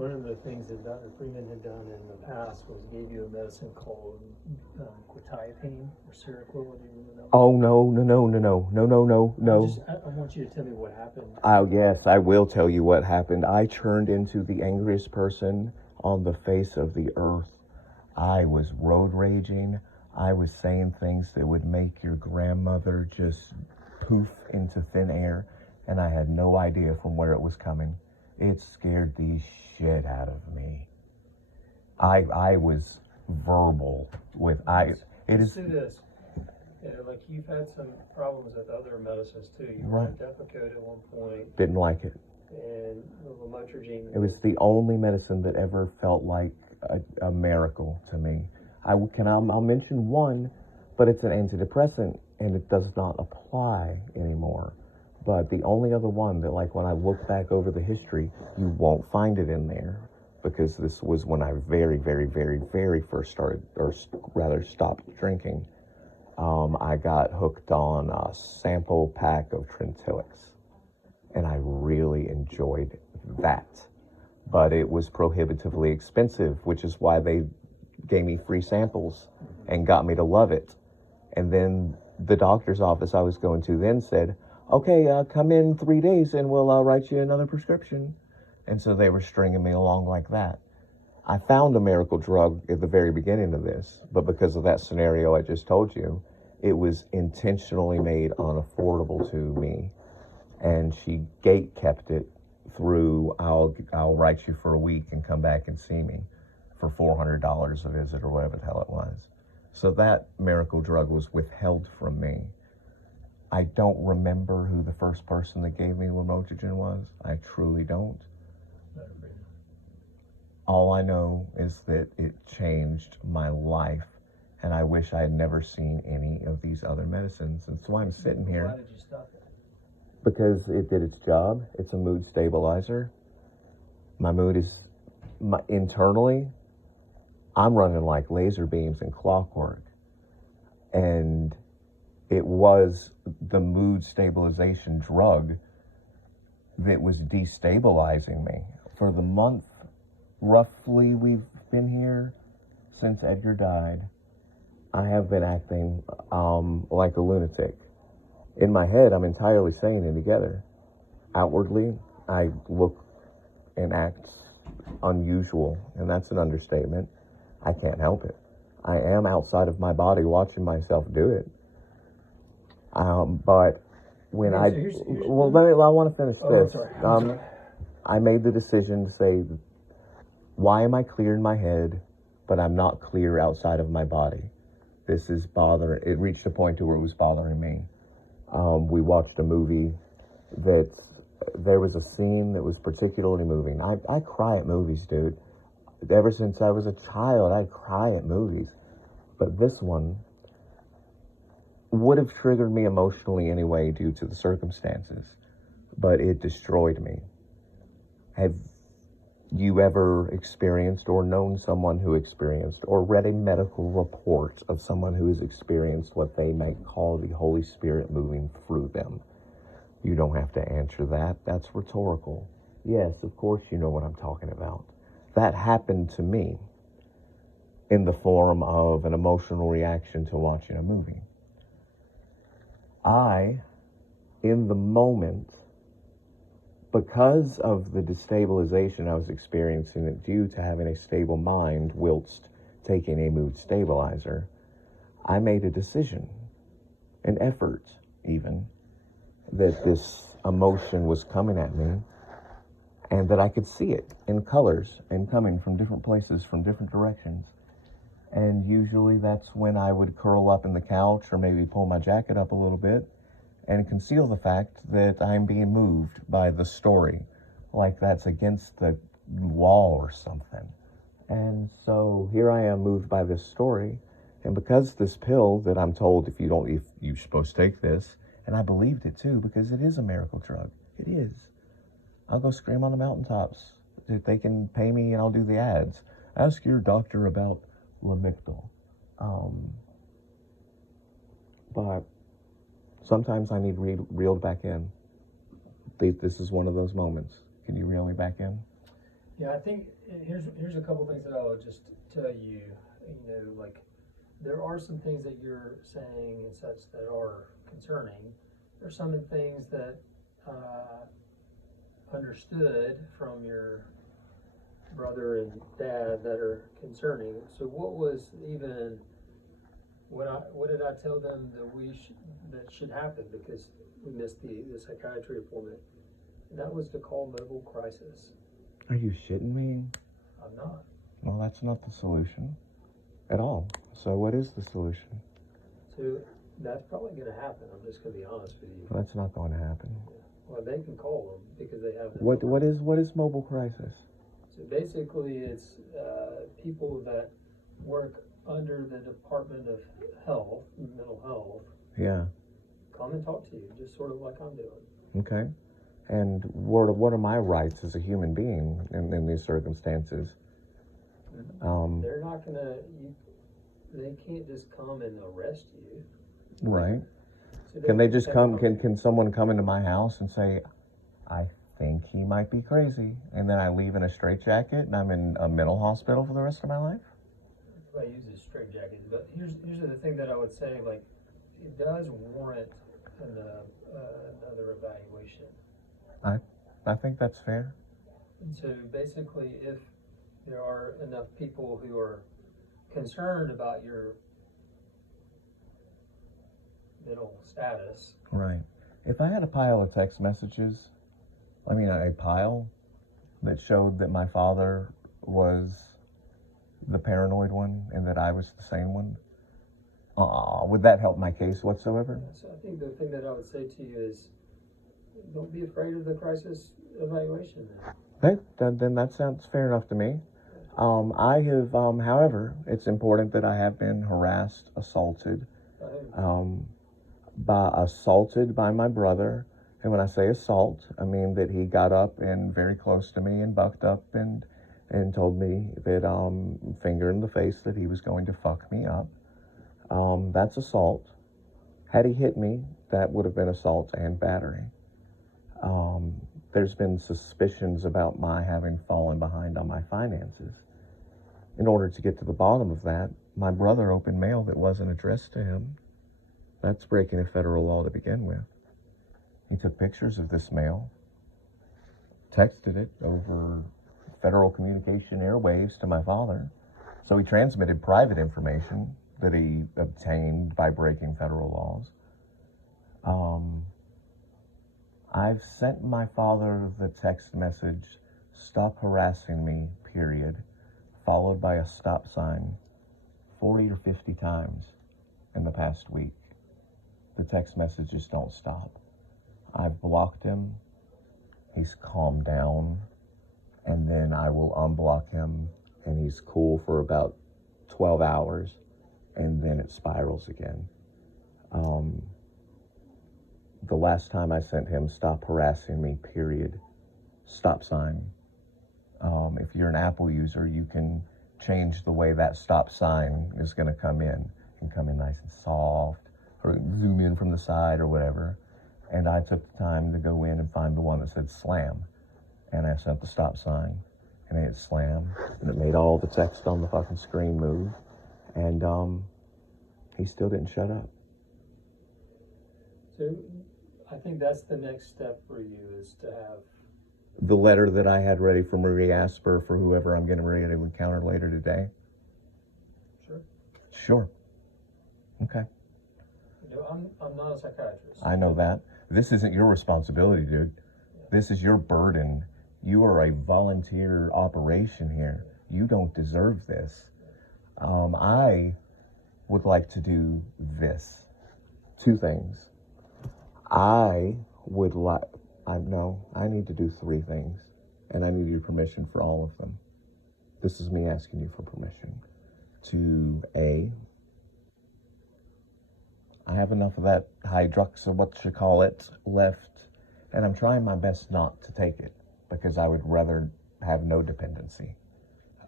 One of the things that Dr. Freeman had done in the past was gave you a medicine called quetiapine or Seroquel. Do you know? Oh, no. I want you to tell me what happened. Oh, yes, I will tell you what happened. I turned into the angriest person on the face of the earth. I was road raging. I was saying things that would make your grandmother just poof into thin air, and I had no idea from where it was coming. It scared the shit out of me. I was verbal with Let's do this. Like you've had some problems with other medicines too. You were on Depakote at one point. Didn't like it. And lamotrigine. It was the only medicine that ever felt like a miracle to me. I'll mention one, but it's an antidepressant and it does not apply anymore. But the only other one that, like, when I look back over the history, you won't find it in there, because this was when I very, very, very, very first started, or rather stopped drinking. I got hooked on a sample pack of Trintellix, and I really enjoyed that. But it was prohibitively expensive, which is why they gave me free samples and got me to love it. And then the doctor's office I was going to then said, okay, come in 3 days and we'll write you another prescription. And so they were stringing me along like that. I found a miracle drug at the very beginning of this, but because of that scenario I just told you, it was intentionally made unaffordable to me. And she gate kept it through, I'll write you for a week and come back and see me for $400 a visit or whatever the hell it was. So that miracle drug was withheld from me. I don't remember who the first person that gave me lamotrigine was. I truly don't. All I know is that it changed my life, and I wish I had never seen any of these other medicines. And so I'm sitting here. Why did you stop it? Because it did its job. It's a mood stabilizer. My mood is, internally, I'm running like laser beams and clockwork. And it was the mood stabilization drug that was destabilizing me. For the month, roughly, we've been here since Edgar died, I have been acting like a lunatic. In my head, I'm entirely sane and together. Outwardly, I look and act unusual, and that's an understatement. I can't help it. I am outside of my body watching myself do it. But when I want to finish this. I'm sorry. I made the decision to say, why am I clear in my head, but I'm not clear outside of my body? This is bothering. It reached a point to where it was bothering me. We watched a movie there was a scene that was particularly moving. I cry at movies, dude. Ever since I was a child, I cry at movies. But this one would have triggered me emotionally anyway due to the circumstances. But it destroyed me. Have you ever experienced or known someone who experienced or read a medical report of someone who has experienced what they might call the Holy Spirit moving through them? You don't have to answer that. That's rhetorical. Yes, of course you know what I'm talking about. That happened to me in the form of an emotional reaction to watching a movie. I, in the moment, because of the destabilization I was experiencing due to having a stable mind whilst taking a mood stabilizer, I made a decision, an effort even, that this emotion was coming at me and that I could see it in colors and coming from different places, from different directions. And usually that's when I would curl up in the couch or maybe pull my jacket up a little bit and conceal the fact that I'm being moved by the story, like that's against the wall or something. And so here I am moved by this story, and because this pill that I'm told if you're supposed to take this, and I believed it too, because it is a miracle drug. It is. I'll go scream on the mountaintops if they can pay me, and I'll do the ads. Ask your doctor about Lamictal. But sometimes I need reeled back in. This is one of those moments. Can you reel me back in? Yeah, I think here's a couple things that I would just tell you. You know, like there are some things that you're saying and such that are concerning. There's some things that understood from your brother and dad that are concerning. So what was even what did I tell them that that should happen because we missed the psychiatry appointment? And that was to call mobile crisis. Are you shitting me? I'm not. Well, that's not the solution at all. So what is the solution? So that's probably going to happen. I'm just going to be honest with you. That's not going to happen. Well, they can call them because they have. What is mobile crisis? So basically, it's people that work under the Department of Health, mental health. Yeah. Come and talk to you, just sort of like I'm doing. Okay. And what are my rights as a human being in these circumstances? They're not gonna. They can't just come and arrest you. Right. So Can they just come? Can someone come into my house and say, I think he might be crazy, and then I leave in a straitjacket and I'm in a mental hospital for the rest of my life? I use a straitjacket, but here's the thing that I would say. Like, it does warrant another evaluation. I think that's fair. And so basically, if there are enough people who are concerned about your mental status. Right. If I had a pile of text messages, a pile that showed that my father was the paranoid one and that I was the sane one, would that help my case whatsoever? So I think the thing that I would say to you is, don't be afraid of the crisis evaluation. Hey, then that sounds fair enough to me. I have, however, it's important that I have been harassed, assaulted, by my brother. And when I say assault, I mean that he got up and very close to me and bucked up and told me that, finger in the face, that he was going to fuck me up. That's assault. Had he hit me, that would have been assault and battery. There's been suspicions about my having fallen behind on my finances. In order to get to the bottom of that, my brother opened mail that wasn't addressed to him. That's breaking a federal law to begin with. He took pictures of this mail, texted it over federal communication airwaves to my father. So he transmitted private information that he obtained by breaking federal laws. I've sent my father the text message, "Stop harassing me," period, followed by a stop sign 40 or 50 times in the past week. The text messages don't stop. I've blocked him. He's calmed down. And then I will unblock him, and he's cool for about 12 hours, and then it spirals again. The last time I sent him, "Stop harassing me," period, stop sign. If you're an Apple user, you can change the way that stop sign is going to come in. It can come in nice and soft, or zoom in from the side or whatever. And I took the time to go in and find the one that said slam. And I sent the stop sign, and it slammed, and it made all the text on the fucking screen move. And he still didn't shut up. So I think that's the next step for you, is to have the letter that I had ready for Marie Asper for whoever I'm getting ready to encounter later today. Sure. Okay. No, I'm not a psychiatrist. I know that. This isn't your responsibility, dude. Yeah. This is your burden. You are a volunteer operation here. You don't deserve this. I would like to do this. Two things. I need to do three things, and I need your permission for all of them. This is me asking you for permission to I have enough of that hydroxy, left, and I'm trying my best not to take it because I would rather have no dependency.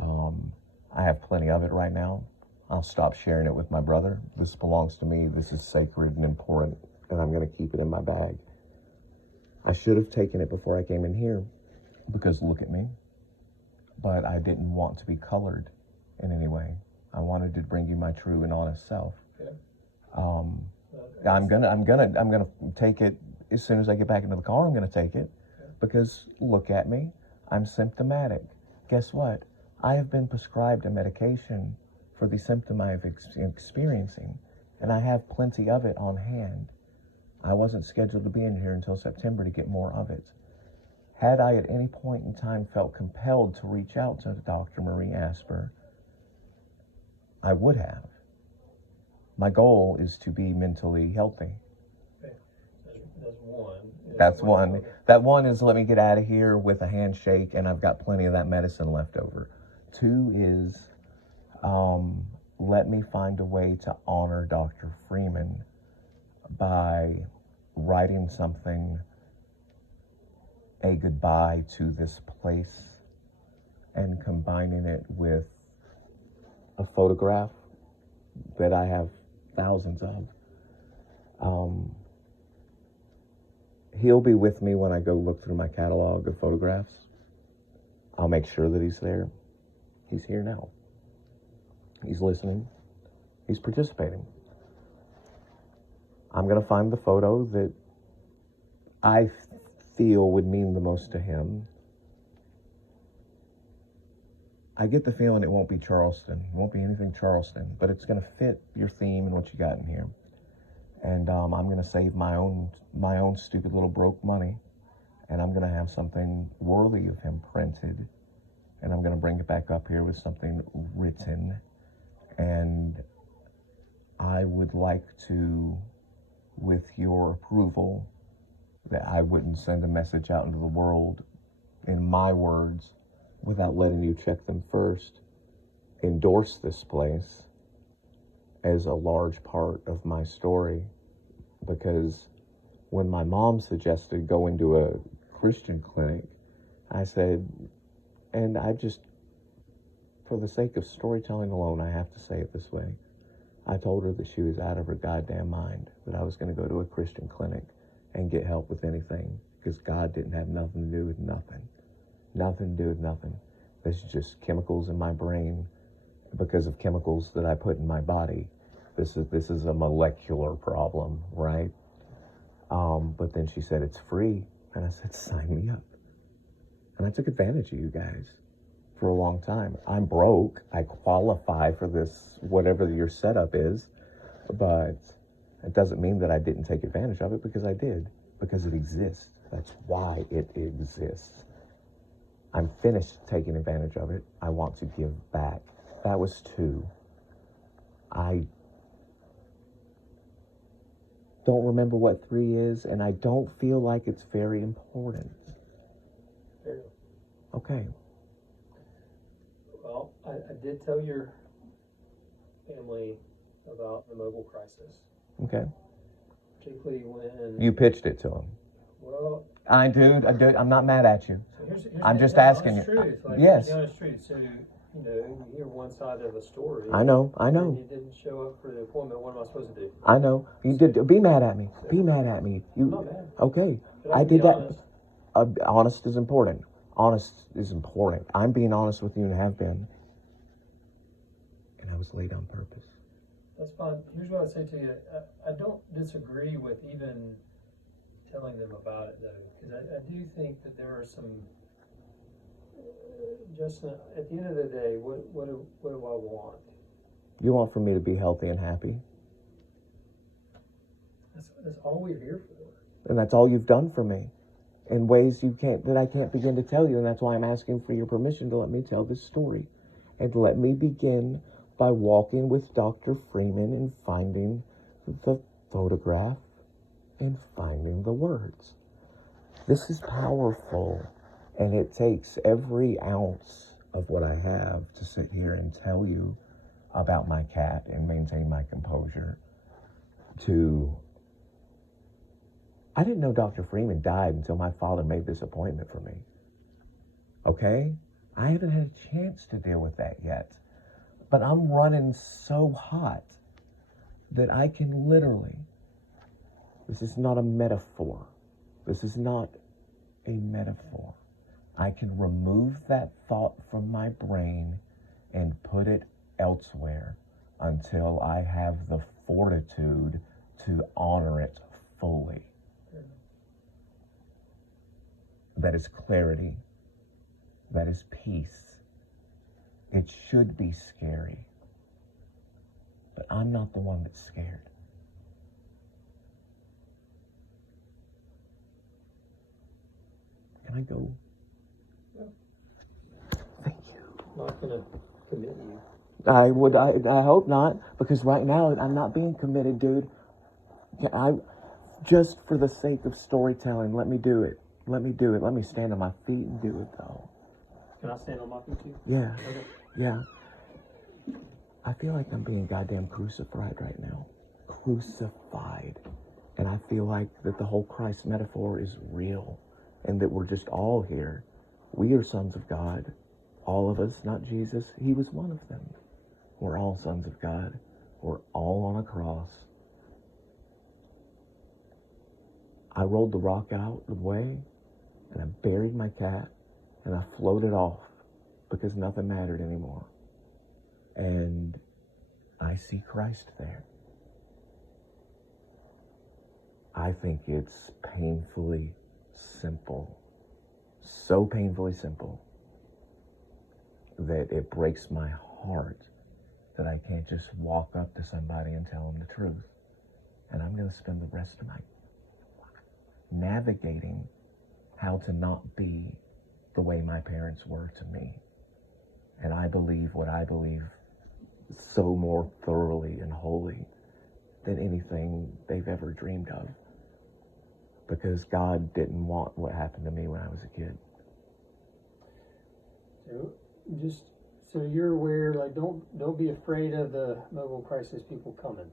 I have plenty of it right now. I'll stop sharing it with my brother. This belongs to me. This is sacred and important, and I'm going to keep it in my bag. I should have taken it before I came in here, because look at me. but I didn't want to be colored in any way. I wanted to bring you my true and honest self. Okay. I'm gonna take it as soon as I get back into the car. I'm gonna take it because look at me. I'm symptomatic. Guess what? I have been prescribed a medication for the symptom I have experiencing, and I have plenty of it on hand. I wasn't scheduled to be in here until September to get more of it. Had I at any point in time felt compelled to reach out to Dr. Marie Asper, I would have. My goal is to be mentally healthy. Okay. That's one. That's one. That one is let me get out of here with a handshake and I've got plenty of that medicine left over. Two is let me find a way to honor Dr. Freeman by writing something, a goodbye to this place, and combining it with a photograph that I have thousands of. He'll be with me when I go look through my catalog of photographs. I'll make sure that he's there. He's here now. He's listening. He's participating. I'm going to find the photo that I feel would mean the most to him. I get the feeling it won't be Charleston. It won't be anything Charleston, but it's going to fit your theme and what you got in here. And I'm going to save my own stupid little broke money, and I'm going to have something worthy of him printed, and I'm going to bring it back up here with something written. And I would like to, with your approval, that I wouldn't send a message out into the world in my words without letting you check them first, endorse this place as a large part of my story. Because when my mom suggested going to a Christian clinic, I said, and I just, for the sake of storytelling alone, I have to say it this way. I told her that she was out of her goddamn mind, that I was going to go to a Christian clinic and get help with anything, because God didn't have nothing to do with nothing. Nothing to do with nothing. This is just chemicals in my brain because of chemicals that I put in my body. This is a molecular problem, right? But then she said, it's free. And I said, sign me up. And I took advantage of you guys for a long time. I'm broke. I qualify for this, whatever your setup is. But it doesn't mean that I didn't take advantage of it, because I did. Because it exists. That's why it exists. I'm finished taking advantage of it. I want to give back. That was 2. I don't remember what 3 is, and I don't feel like it's very important. Fair. Okay. Well, I did tell your family about the mobile crisis. Okay. Particularly when... You pitched it to them. Well... I'm not mad at you. So here's I'm just the asking you. Truth. Like, yes. The honest truth. So, you hear one side of a story. I know. And you didn't show up for the appointment. What am I supposed to do? I know. You did. Be mad at me. Be mad at me. I'm not mad. Okay. But I did honest. that. Honest is important. Honest is important. I'm being honest with you and have been. And I was late on purpose. That's fine. Here's what I'd say to you. I don't disagree with even telling them about it, though, because I do think that there are some... Justin, at the end of the day, what do I want? You want for me to be healthy and happy. That's all we're here for. And that's all you've done for me in ways that I can't begin to tell you. And that's why I'm asking for your permission to let me tell this story. And let me begin by walking with Dr. Freeman and finding the photograph and finding the words. This is powerful. And it takes every ounce of what I have to sit here and tell you about my cat and maintain my composure. I didn't know Dr. Freeman died until my father made this appointment for me. Okay? I haven't had a chance to deal with that yet. But I'm running so hot that I can literally, this is not a metaphor. This is not a metaphor. I can remove that thought from my brain and put it elsewhere until I have the fortitude to honor it fully. That is clarity. That is peace. It should be scary. But I'm not the one that's scared. Can I go? Yeah. Thank you. I'm not gonna commit you. I hope not, because right now I'm not being committed, dude. Just for the sake of storytelling, let me do it. Let me do it. Let me stand on my feet and do it, though. Can I stand on my feet too? Yeah. Okay. Yeah. I feel like I'm being goddamn crucified right now. Crucified. And I feel like that the whole Christ metaphor is real and that we're just all here. We are sons of God. All of us, not Jesus. He was one of them. We're all sons of God. We're all on a cross. I rolled the rock out of the way and I buried my cat and I floated off because nothing mattered anymore. And I see Christ there. I think it's painfully simple. So painfully simple that it breaks my heart that I can't just walk up to somebody and tell them the truth. And I'm going to spend the rest of my navigating how to not be the way my parents were to me. And I believe what I believe so more thoroughly and wholly than anything they've ever dreamed of. Because God didn't want what happened to me when I was a kid. So, just so you're aware, like don't be afraid of the mobile crisis people coming.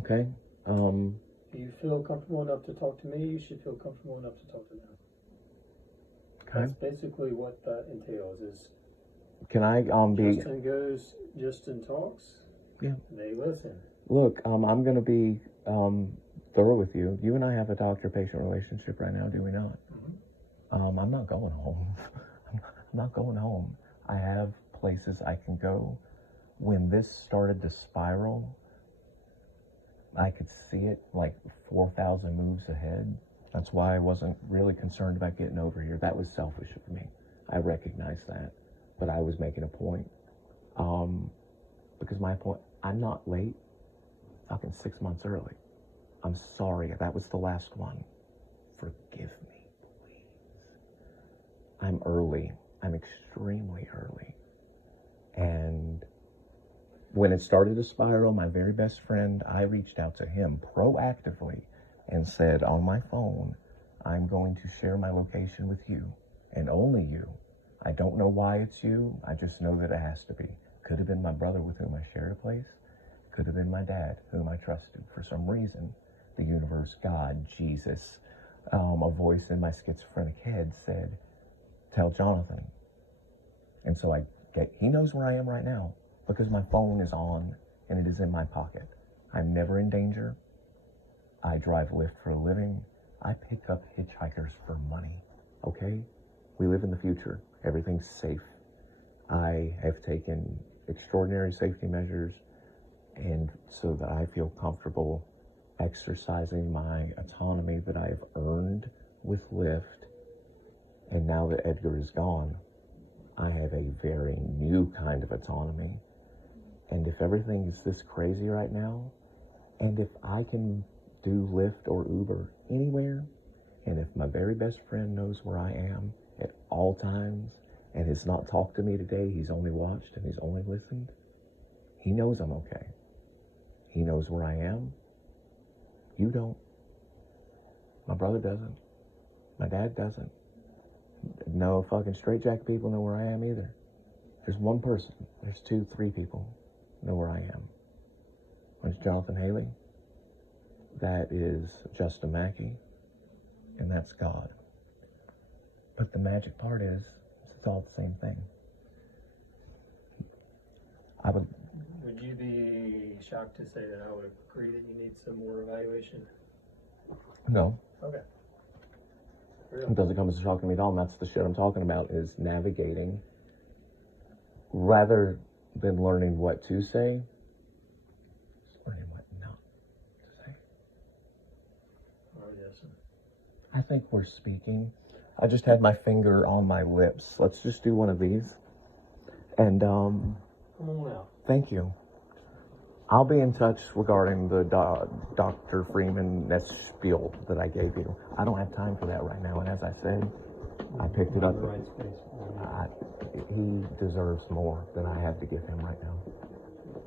Okay? If you feel comfortable enough to talk to me, you should feel comfortable enough to talk to them. Okay. That's basically what that entails. Is Can I be... Justin talks. Yeah. They listen. Look, I'm going to be thorough with you. You and I have a doctor-patient relationship right now, do we not? Mm-hmm. I'm not going home. I'm not going home. I have places I can go. When this started to spiral, I could see it like 4,000 moves ahead. That's why I wasn't really concerned about getting over here. That was selfish of me. I recognize that. But I was making a point. Because my point, I'm not late. Fucking 6 months early. I'm sorry. That was the last one. Forgive me, please. I'm early. I'm extremely early. And when it started to spiral, my very best friend, I reached out to him proactively and said on my phone, I'm going to share my location with you and only you. I don't know why it's you. I just know that it has to be. Could have been my brother with whom I shared a place. Could have been my dad, whom I trusted. For some reason, the universe, God, Jesus, a voice in my schizophrenic head said, tell Jonathan. And so he knows where I am right now because my phone is on and it is in my pocket. I'm never in danger. I drive Lyft for a living. I pick up hitchhikers for money, okay? We live in the future. Everything's safe. I have taken extraordinary safety measures and so that I feel comfortable exercising my autonomy that I have earned with Lyft. And now that Edgar is gone, I have a very new kind of autonomy. And if everything is this crazy right now, and if I can do Lyft or Uber anywhere, and if my very best friend knows where I am at all times, and has not talked to me today, he's only watched and he's only listened, he knows I'm okay. He knows where I am. You don't. My brother doesn't. My dad doesn't. No fucking straitjacket people know where I am either. There's one person. There's 2, 3 people know where I am. There's Jonathan Haley. That is Justin Mackey. And that's God. But the magic part is, it's all the same thing. Would you be shocked to say that I would agree that you need some more evaluation? No. Okay. It doesn't come as a shock to me at all. And that's the shit I'm talking about, is navigating rather than learning what to say, just learning what not to say. Oh, yes. I think we're speaking. I just had my finger on my lips. Let's just do one of these. And Come on out. thank you. I'll be in touch regarding the Dr. Freeman spiel that I gave you. I don't have time for that right now. And as I said, I picked it up. Right space. He deserves more than I have to give him right now.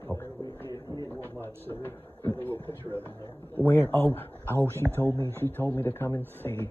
Okay. We need more much, so we put a little picture of him there. Where? Oh, she told me to come and see.